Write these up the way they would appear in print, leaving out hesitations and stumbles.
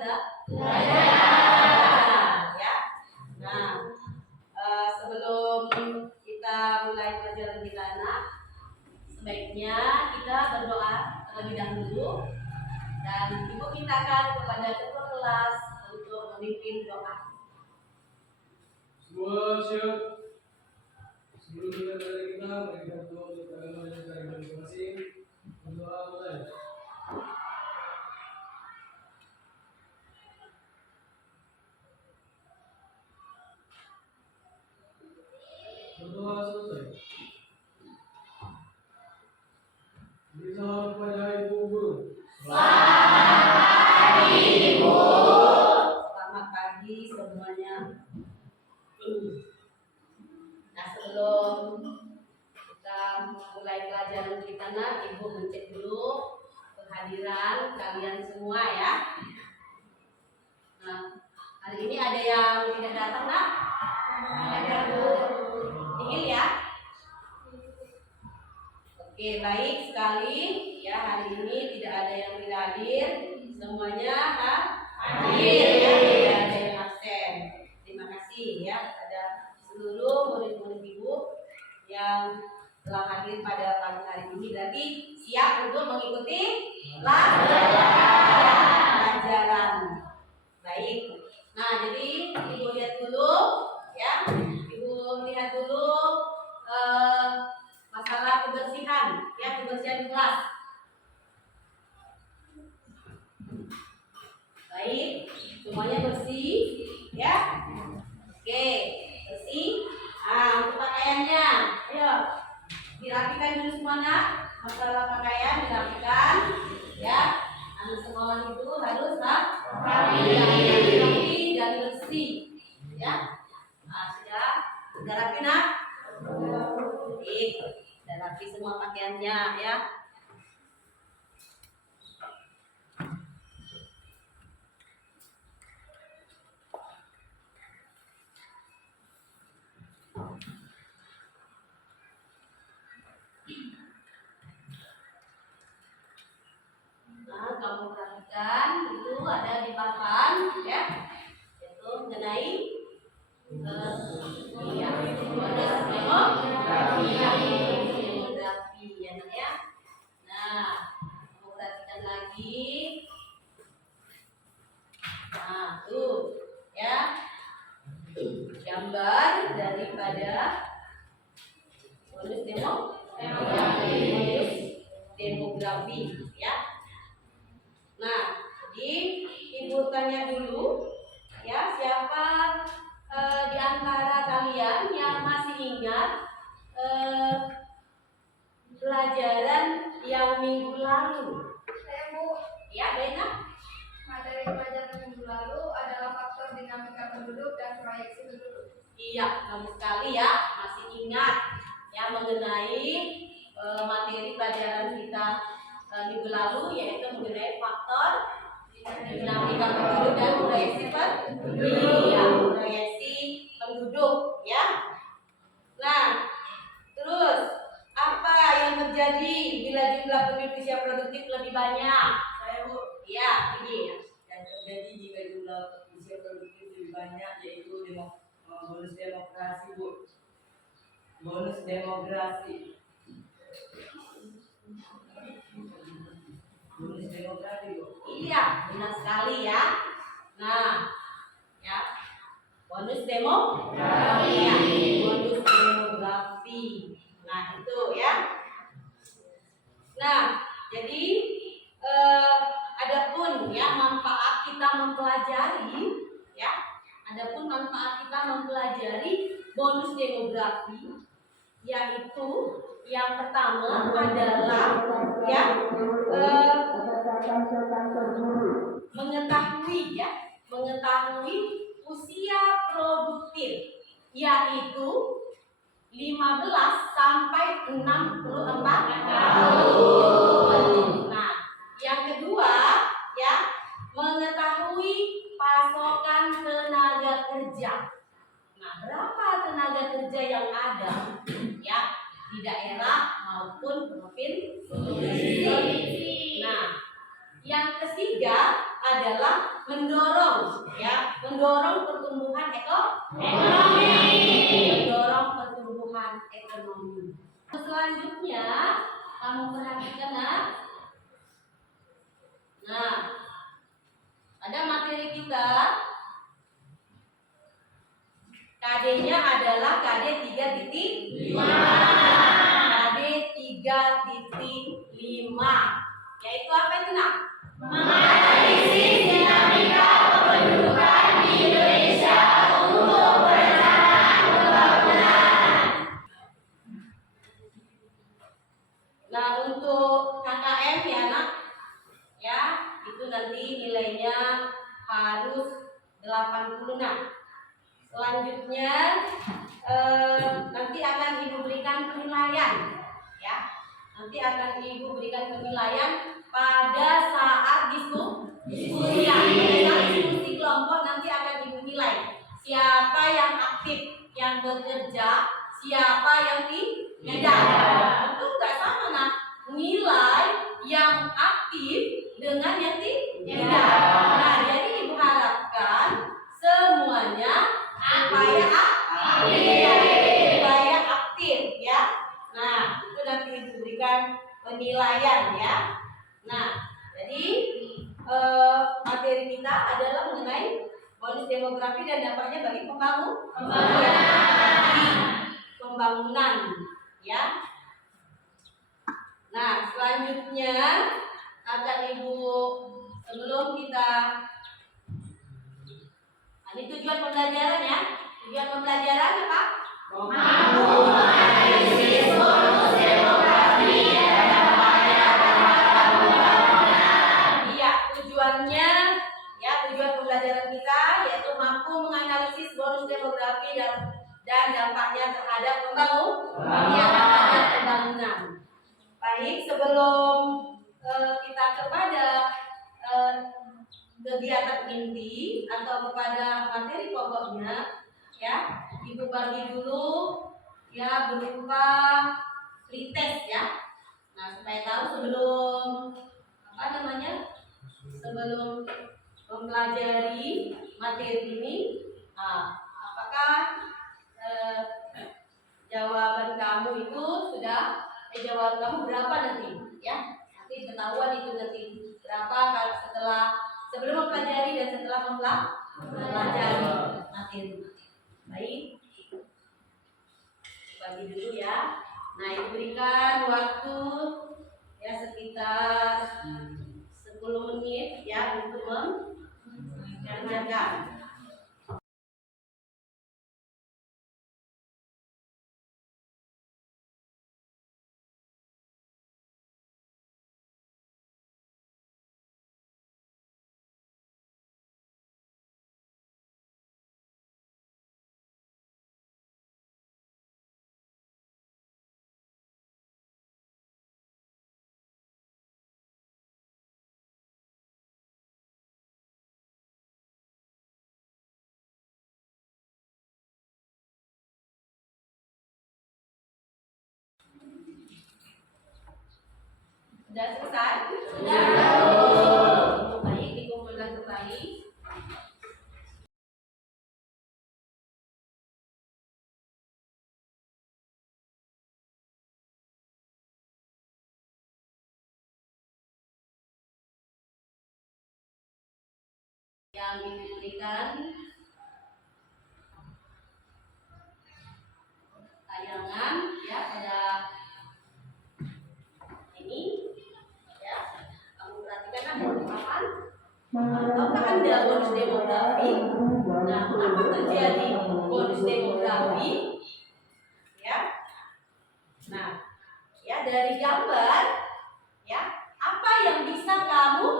kita? Belajar. Ya. Nah, sebelum kita mulai pelajaran kita sebaiknya kita berdoa terlebih dahulu dan ibu mintakan kepada ketua kelas untuk memimpin doa. Semua siap. Sebelum kita mulai mari kita berdoa untuk agama dan cara masing-masing. Berdoa mulai. Berdoa selesai. Beri salam kepada ibu guru. Selamat pagi ibu. Selamat pagi semuanya. Nah, sebelum kita mulai pelajaran kita ibu mencek dulu kehadiran kalian semua ya. Nah, hari ini ada yang tidak datang Ada Bu Nihil ya. Oke, baik sekali ya, hari ini tidak ada yang tidak hadir, semuanya hadir ya, tidak ada yang absen. Terima kasih ya kepada seluruh murid-murid ibu yang telah hadir pada pagi hari ini. Berarti siap untuk mengikuti pelajaran. Baik. Nah, jadi ibu lihat dulu ya, ibu lihat dulu masalah kebersihan ya, kebersihan kelas. Baik, semuanya bersih ya. Oke, bersih. Nah, untuk pakaiannya, ayo dirapikan dulu semuanya. Masalah pakaian dirapikan ya. Anak sekolah itu harus rapi dan bersih ya. Nah, sudah rapi Baik, sudah rapi semua pakaiannya ya. Nah, kamu perhatikan itu ada di papan ya, itu mengenai demografi ya nak ya. Nah, kamu perhatikan lagi. Nah, tuh ya, gambar daripada bonus demografi ya. Nah, jadi ibu tanya dulu ya, siapa di antara kalian yang masih ingat pelajaran yang minggu lalu? Saya Bu. Ya, Bena. Materi pelajaran minggu lalu adalah faktor dinamika penduduk dan proyeksi penduduk. Iya, bagus sekali ya, masih ingat ya mengenai materi pelajaran kita minggu lalu, yaitu mengenai faktor dinamika penduduk dan proyeksi penduduk ya. Nah, terus apa yang terjadi bila jumlah penduduk usia produktif lebih banyak? Saya Bu. Ya, ini Yang terjadi jika jumlah usia produktif lebih banyak yaitu bonus demografi Bu. Bonus demografi. Bonus demografi Bu. Iya, benar sekali ya. Nah, ya, bonus demografi ya, bonus demografi. Nah, itu ya. Nah, jadi adapun ya manfaat kita mempelajari ya, adapun manfaat kita mempelajari bonus demografi, yaitu yang pertama adalah ya mengetahui usia produktif, yaitu 15 sampai 64 tahun. Nah, yang kedua ya, mengetahui pasokan tenaga kerja. Nah, berapa tenaga kerja yang ada ya di daerah maupun provinsi. Nah, yang ketiga adalah mendorong pertumbuhan ekonomi. Mendorong pertumbuhan ekonomi. Selanjutnya kamu perhatikan nah, ada materi kita. KD-nya adalah KD 3.5. KD 3.5. Yaitu apa itu nak? Menganalisis dinamika kependudukan di Indonesia untuk perencanaan pembangunan. Nah, untuk KKM ya nak, ya itu nanti nilainya harus 80. Selanjutnya nanti akan Ibu berikan penilaian, ya. Nanti akan Ibu berikan penilaian pada saat diskusi kelompok. Nanti akan Ibu nilai siapa yang aktif, yang bekerja, siapa yang tidak. Itu nggak sama nak, nilai yang aktif dengan yang tidak. Nah, jadi Ibu harapkan semuanya supaya aktif ya. Nah, itu nanti Ibu berikan penilaian ya. Nah, jadi materi kita adalah mengenai bonus demografi dan dampaknya bagi pembangunan ya. Nah, selanjutnya akan Ibu, sebelum kita, ini tujuan pembelajaran ya. Tujuan pembelajaran apa? Mampu menganalisis bonus demografi dan dampaknya terhadap pembangunan. Iya, tujuannya ya, tujuan pembelajaran kita yaitu mampu menganalisis bonus demografi dan dampaknya terhadap pembangunan. Baik, sebelum kita kepada kegiatan inti atau kepada materi pokoknya ya, Ibu bagi dulu ya berupa pretest ya. Nah, supaya tahu sebelum sebelum mempelajari materi ini, apakah jawaban kamu itu sudah jawaban kamu berapa nanti ya? Nanti ketahuan itu nanti berapa kalau sebelum mempelajari dan setelah mempelajari materi. Baik, bagi dulu ya. Nah, Ibu berikan waktu ya sekitar 10 menit ya untuk mengerjakan. Sudah selesai? Sudah. Baik, dikumpulkan kembali. Yang diberikan tayangan ya, ada ini ya, kamu perhatikan ada ungkapan ataukah Anda bonus demografi. Nah, apa terjadi bonus demografi ya? Nah, ya dari gambar ya, apa yang bisa kamu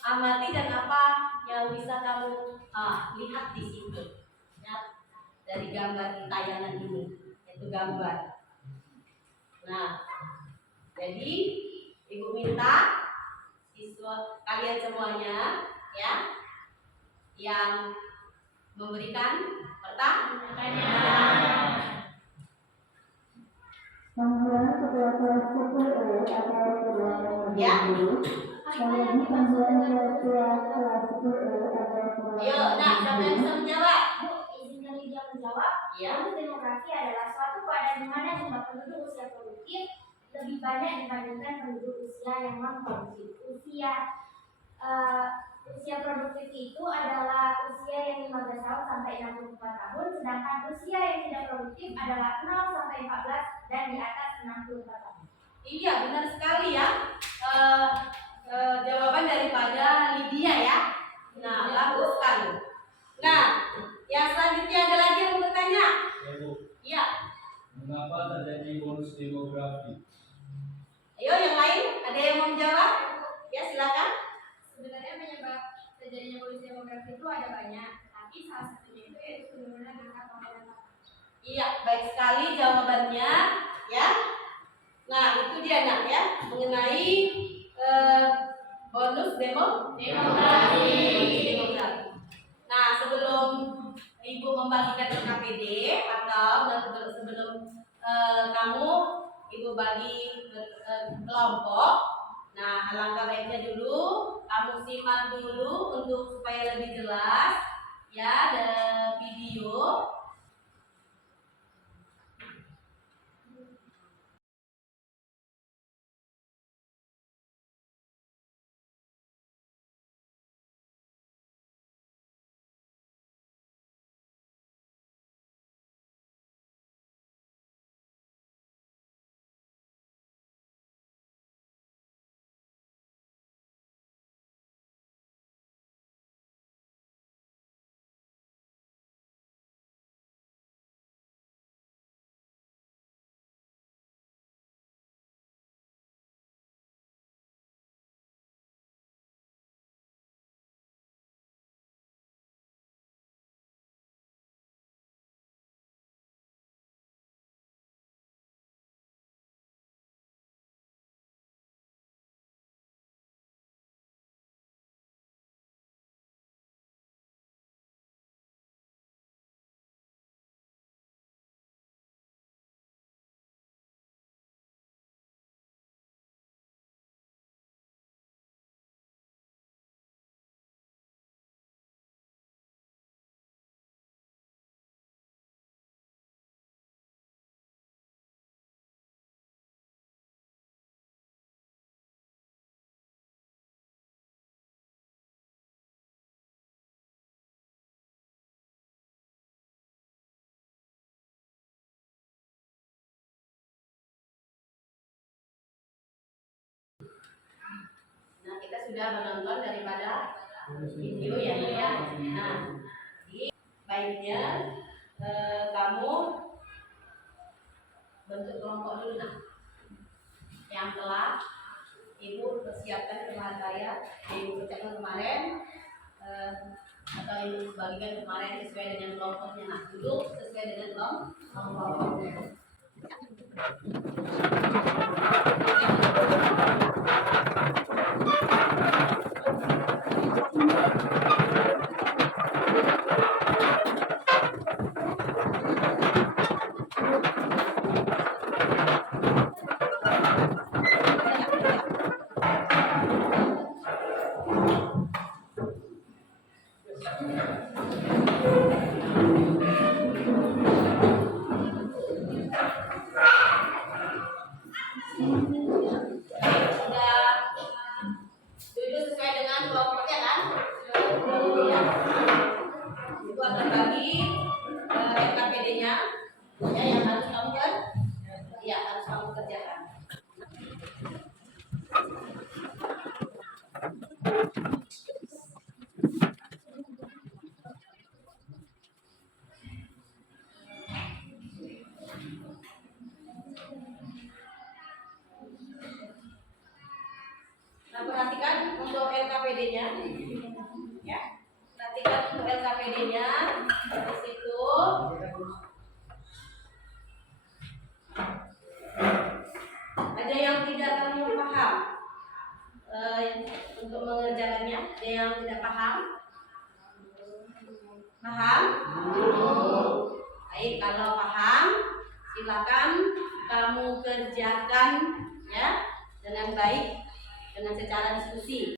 amati dan apa yang bisa kamu lihat di situ ya, dari gambar di tayangan ini, yaitu gambar. Nah, jadi Ibu minta siswa kalian semuanya ya yang memberikan pertanyaan. Kemudian setelah kelas 10 atau Ya. Ayo, nah, siapa yang bisa menjawab? Izinkan Lydia menjawab. Ya. Bonus demografi adalah suatu keadaan di mana jumlah penduduk usia produktif lebih banyak dibandingkan penduduk usia yang non produktif. Usia produktif itu adalah usia yang 15 tahun sampai 64 tahun, sedangkan usia yang tidak produktif adalah 0 sampai 14 dan di atas 64 tahun. Iya, benar sekali ya. Jawaban daripada Lydia ya. Nah, bagus sekali. Nah, yang selanjutnya ada lagi yang mau bertanya? Ya, Bu. Iya. Mengapa terjadi bonus demografi? Ayo yang lain, ada yang mau menjawab? Ya, silakan. Sebenarnya penyebab terjadinya bonus demografi itu ada banyak, tapi salah satunya itu yaitu penurunan angka pengangguran. Iya, baik sekali jawabannya ya. Nah, itu dia nak ya, mengenai bonus demografi. Nah, sebelum Ibu membagikan KPD atau sebelum kamu Ibu bagi kelompok. Nah, alangkah baiknya dulu kamu simak dulu untuk supaya lebih jelas ya ada video. Nah, kita sudah menonton daripada video ya. Nah, jadi baiknya kamu bentuk kelompok dulu nah. Yang telah Ibu persiapkan bahan karya, Ibu kerjakan kemarin atau Ibu bagikan kemarin sesuai dengan kelompoknya. Nah, duduk sesuai dengan kelompoknya. Nah, perhatikan untuk LKPD-nya. Ya. Perhatikan untuk LKPD-nya. Di situ ada yang tidak kamu paham. Untuk mengerjakannya, ada yang tidak paham? Paham? Baik, kalau paham, silakan kamu kerjakan ya dengan baik. dengan secara diskusi.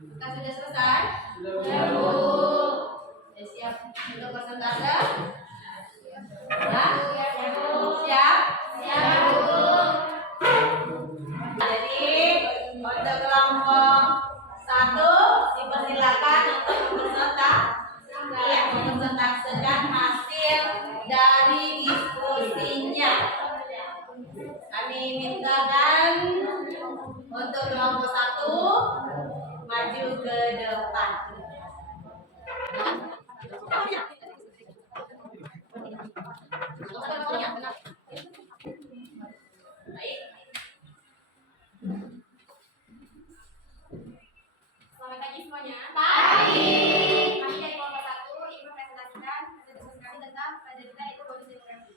Kita sudah selesai? Sudah. Sudah siap untuk persentase? Hah? Siap? Jadi untuk kelompok 1 dipersilakan untuk mempresentasekan hasil dari diskusinya. Kami mintakan untuk kelompok 1 maju ke depan. Baik. Selamat pagi semuanya. Pagi. Kami dari kelompok 1 ingin mempresentasikan hasil diskusi kami tentang pelajaran kita yaitu bonus demografi.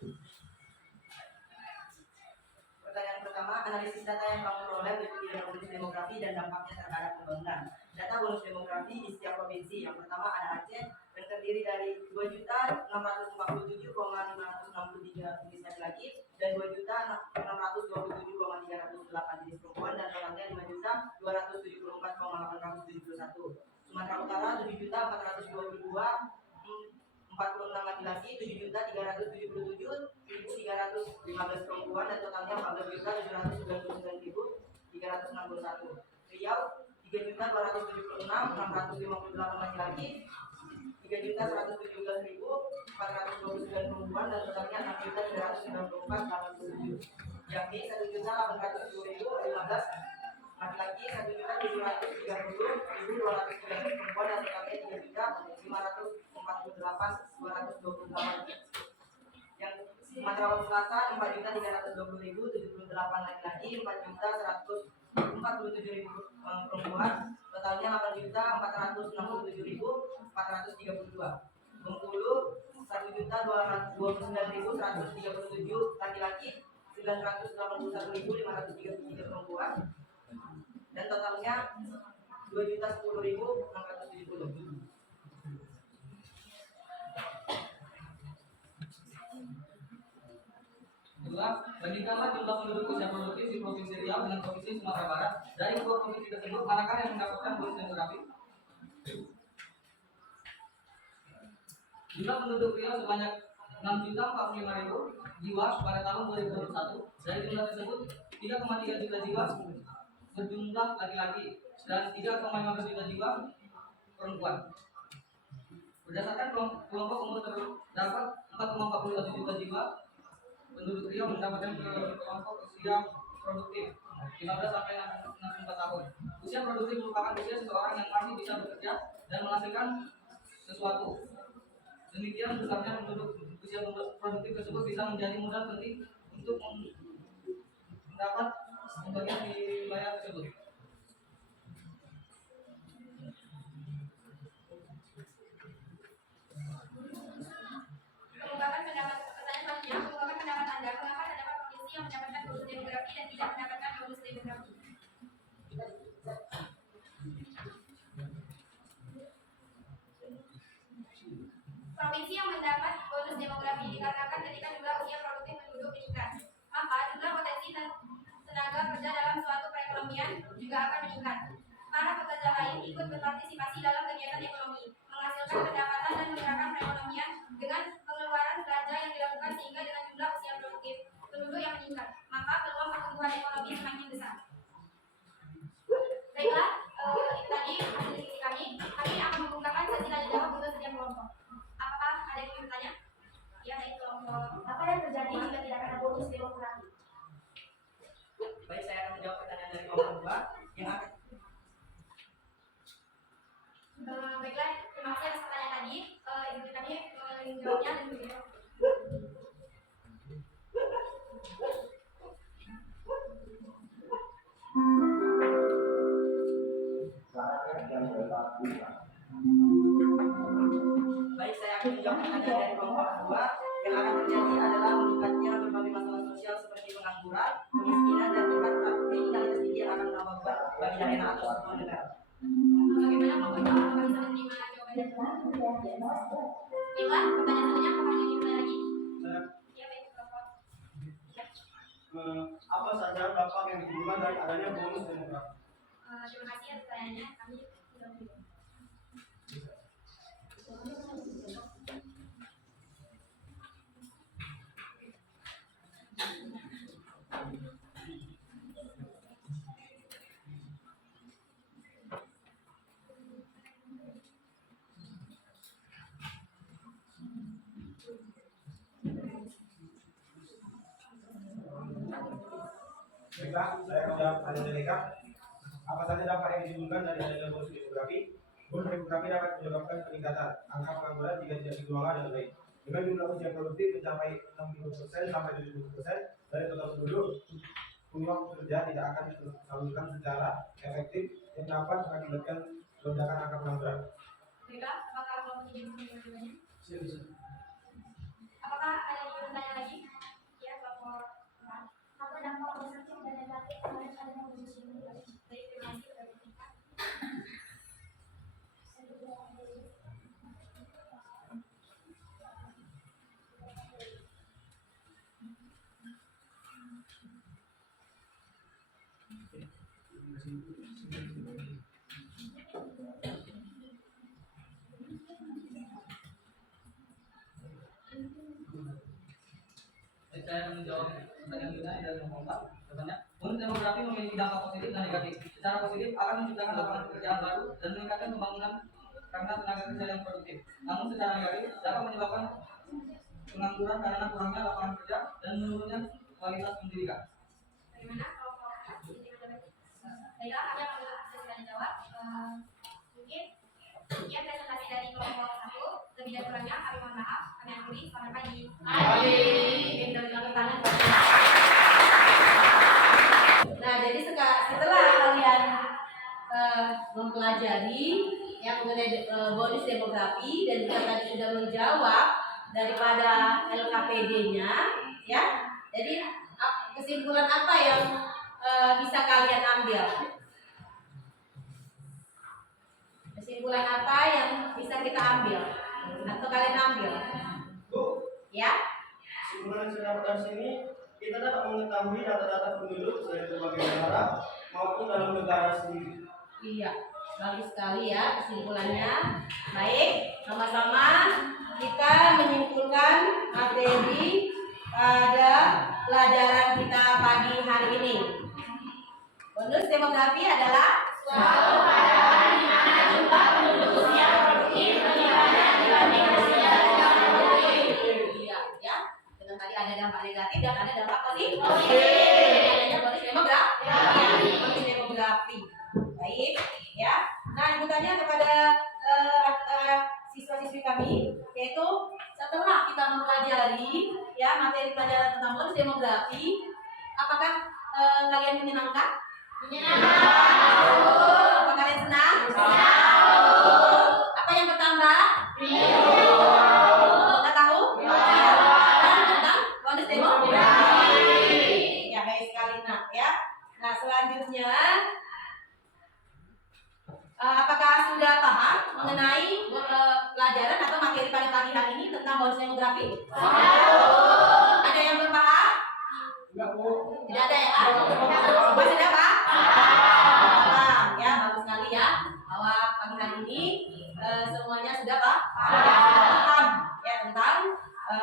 Pertanyaan pertama, analisis data yang kamu peroleh berikut dari bonus demografi dan dampaknya terhadap pembangunan. Data bonus demografi di setiap provinsi. Yang pertama ada Aceh yang terdiri dari 2.647,563 jenis laki-laki dan 2.627,308 jenis perempuan dan totalnya 5.274,871. Sumatera Utara 7.422 46 laki-laki, 7.377.315 perempuan dan totalnya 14.799.361. Riau 3.276.658 laki-laki, 3.117.429 perempuan dan totalnya 6.394.87. Jambi 1.810.015 laki-laki, 1.730.230 perempuan dan totalnya 3.548.228. Yang Sumatera Selatan 4.320.078 laki-laki, 4.147.000 perempuan, totalnya 8.467.432. Bengkulu 1.229.137 laki-laki, 981.533 perempuan dan totalnya 2.010.670. Kedua, bandingkanlah jumlah penduduk usia produktif di Provinsi Riau dengan Provinsi Sumatera Barat. Dari kedua provinsi tersebut, manakah yang mendapatkan bonus demografi? Jumlah penduduk Riau sebanyak 6.045.000 jiwa pada tahun 2021. Dari jumlah tersebut, 3,3 juta jiwa berjumlah laki-laki dan 3,15 juta jiwa perempuan. Berdasarkan kelompok umur terdapat 4,41 juta jiwa penduduk Riau mendapatkan kelompok usia produktif. 15 sampai 64 tahun. Usia produktif merupakan usia seseorang yang masih bisa bekerja dan menghasilkan sesuatu. Demikian besarnya penduduk usia produktif tersebut bisa menjadi modal penting untuk mendapat pembagian di wilayah tersebut. Mengungkapkan pendapat pertanyaan selanjutnya, mengungkapkan pendapat Anda, mengapa terdapat provinsi yang mendapatkan bonus demografi dan tidak mendapatkan bonus demografi? Provinsi yang mendapat bonus demografi dikarenakan ketika jumlah usia produktif penduduk meningkat, maka jumlah potensi tenaga kerja dalam suatu perekonomian juga akan meningkat. Para pekerja lain ikut berpartisipasi dalam kegiatan ekonomi, menghasilkan pendapatan dan menggerakkan perekonomian dengan pengeluaran belanja yang dilakukan sehingga dengan jumlah usia produktif penduduk yang meningkat, maka peluang pertumbuhan ekonomi semakin besar. Baiklah, itu tadi hasil diskusi kami. Kami akan mengungkapkan sesi tanya jawab untuk setiap kelompok. Apakah ada yang ingin bertanya? Ya, baik kelompok. Apa yang terjadi jika tidak ada bonus demografi? Baik, saya akan menjawab pertanyaan dari kelompok 2 yang akan. Baiklah, terima kasih atas pertanyaan tadi. Ibu kami menjawabnya dan begitu. Baik, saya akan menjawab pertanyaan dari kelompok 2 yang akan terjadi adalah meningkatnya berbagai masalah sosial seperti pengangguran, kemiskinan, dan tingkat kriminalitas tinggi yang akan menambah beban bagi daerah atau satuan negara. Bagaimana kelompok 2? Apakah bisa menerima jawabannya? Baiklah, pertanyaan selanjutnya apakah ingin bertanya lagi? Ya, baik kelompok. Apa saja dampak yang ditimbulkan dari adanya bonus demografi? Terima kasih atas pertanyaannya. Kami sudah menjawab. Baiklah, saya akan jawab pertanyaan dari Eka. Apa saja dampak yang ditimbulkan dari adanya bonus demografi? Bonus demografi dapat menyebabkan peningkatan angka pengangguran jika tidak dikelola dengan baik. Dengan jumlah usia produktif mencapai 60% sampai 70% dari total penduduk, peluang bekerja tidak akan disalurkan secara efektif yang dapat mengakibatkan lonjakan angka pengangguran. Baiklah, apakah kelompok ini bisa menjawabnya? Apakah ada yang ingin bertanya lagi? Ya, kelompok 4. Apa dampak positif dan negatif dari adanya bonus demografi? Baik, terima kasih sudah berbincang. Saya akan menjawab pertanyaan kita dari kelompok 4. Pertanyaan, bonus demografi memiliki dampak positif dan negatif. Secara positif akan menciptakan lapangan pekerjaan baru dan meningkatkan pembangunan karena tenaga kerja yang produktif. Namun secara negatif dapat menyebabkan pengangguran karena kurangnya lapangan kerja dan menurunnya kualitas pendidikan. Bagaimana kelompok 4? Baiklah, kami akan melakukan sesi tanya jawab. Mungkin sekian presentasi dari kelompok 1. Lebih dan kurangnya kami mohon maaf. Kami akhiri. Selamat pagi. Nah, jadi setelah kalian mempelajari yang mengenai bonus demografi dan juga tadi sudah menjawab daripada LKPD-nya, ya. Jadi kesimpulan apa yang bisa kalian ambil? Kesimpulan apa yang bisa kita ambil atau kalian ambil? Ya? Kesimpulan yang saya dapat dari sini, kita dapat mengetahui data-data penduduk dari berbagai negara maupun dalam negara sendiri. Iya, bagus sekali ya kesimpulannya. Baik, sama-sama kita menyimpulkan materi pada pelajaran kita pagi hari ini. Bonus demografi adalah suatu keadaan di mana jumlah penduduk usia produktif meningkat dibanding usia tidak produktif. Iya, ya. Dengan tadi ada dampak negatif dan ada dampak positif. Adanya bonus demografi. Baik, ya. Nah, ibu tanya kepada siswa-siswi kami, yaitu setelah kita mempelajari ya materi pelajaran tentang bonus demografi, apakah kalian menyenangkan? Apa kalian senang? Apa yang bertambah? Nggak tahu? Tentang bonus demografi. Ya, baik sekali nak ya. Nah, selanjutnya apakah sudah paham mengenai pelajaran atau materi pada pagi hari ini tentang bonus demografi? Ada yang belum paham? Tidak ada ya? Masih ada Pak? Paham ya, bagus sekali ya. Bahwa pagi hari ini semuanya sudah paham ya tentang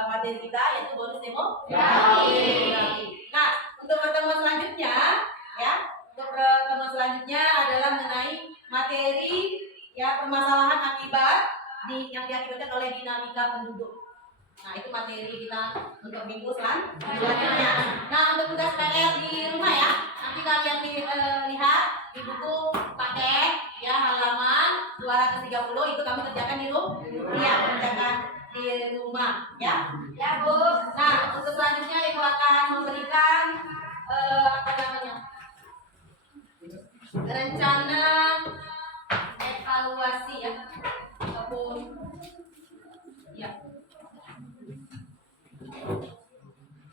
materi kita yaitu bonus demografi. Nah, untuk pertemuan selanjutnya ya, untuk pertemuan selanjutnya adalah mengenai materi ya permasalahan akibat yang diakibatkan oleh dinamika penduduk. Nah, itu materi kita untuk minggu selanjutnya. Nah, untuk tugas PR di rumah ya, nanti kalian lihat di buku paket ya halaman 230 itu kamu kerjakan di rumah. Iya, kerjakan di rumah ya. Ya, Bu. Nah, untuk selanjutnya Ibu akan memberikan apa namanya? Rencana evaluasi ya. Ataupun ya.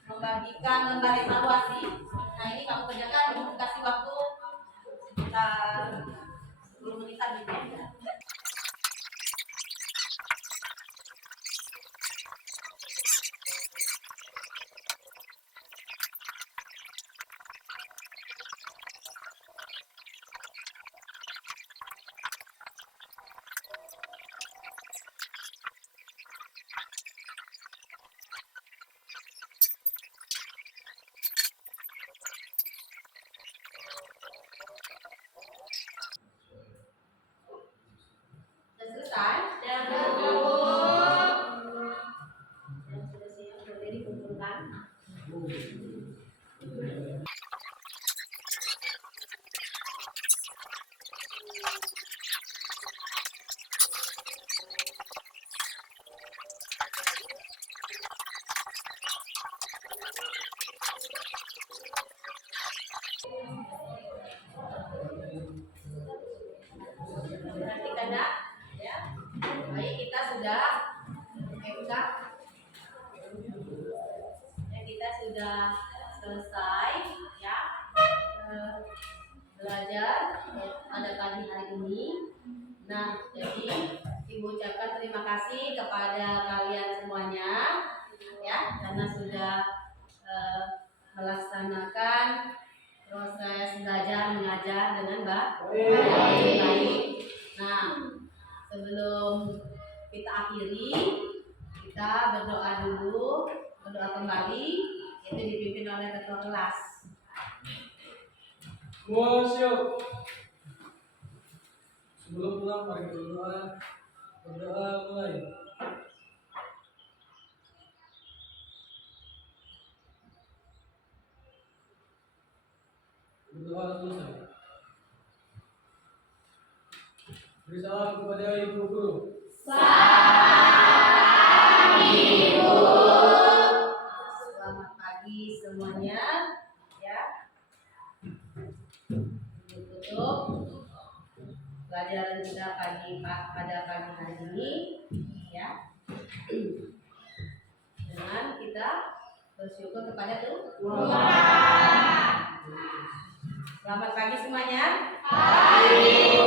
Membagikan lembar evaluasi. Nah, ini kamu kerjakan, kasih waktu sekitar 10 menitan gitu ya. Sudah selesai? Dan sudah siap, boleh dikumpulkan. Perhatikan ya. Baik, kita sudah kita sudah selesai ya belajar pada pagi hari ini. Nah, jadi Ibu ucapkan terima kasih kepada kalian semuanya ya karena sudah melaksanakan proses belajar mengajar dengan baik. Nah, sebelum kita akhiri, kita berdoa dulu, berdoa kembali, itu dipimpin oleh ketua kelas. Siap. Sebelum pulang mari berdoa. Berdoa mulai. Berdoa selesai. Beri salam kepada ibu guru. Selamat pagi semuanya, ya. Tutup pelajaran kita pada pagi hari ini, ya. Dengan kita bersyukur kepada Tuhan. Selamat pagi semuanya. Pagi.